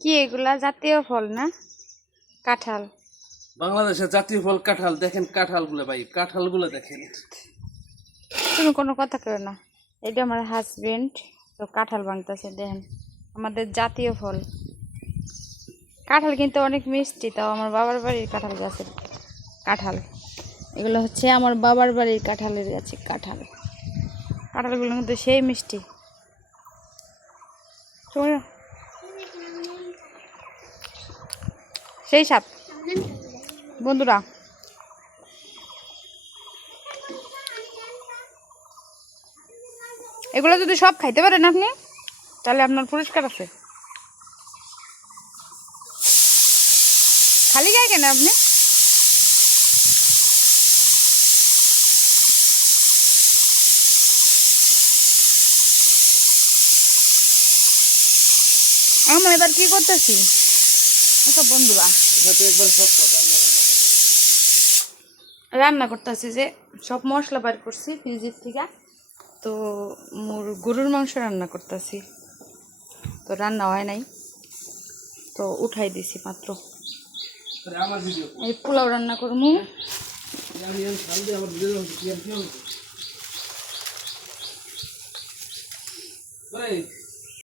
কি এগুলা জাতীয় ফল না? কাঁঠাল। বাংলাদেশের জাতীয় ফল কাঁঠাল। দেখেন কাঁঠালগুলো ভাই, কাঁঠালগুলো দেখেন। তুমি কোনো কথা কেউ না। এটা আমার হাজবেন্ড তো কাঁঠাল ভাঙতেছে, দেখেন আমাদের জাতীয় ফল কাঁঠাল, কিন্তু অনেক মিষ্টি। তাও আমার বাবার বাড়ির কাঁঠাল গাছের কাঁঠাল। এগুলো হচ্ছে আমার বাবার বাড়ির কাঁঠালের গাছে কাঁঠাল। কাঁঠালগুলো কিন্তু সেই মিষ্টি। শোনো, সেই স্বাদ বন্ধুরা। এগুলো যদি সব খাইতে পারেন আপনি, তাহলে আপনার পুরস্কার আছে। খালি গায়ে কেন আপনি? আমরা এবার কি করতেছি সব বন্ধুরা, একবার সব রান্না করতেছি, যে সব মশলা বার করছি ফ্রিজের থেকে। তো গরুর মাংস রান্না করতেছি, তো রান্না হয় নাই, তো উঠাই দিছি মাত্র। আমার ভিডিও এই পোলাও রান্না করবো। আমি খাল দিয়ে আমার ভিডিও কি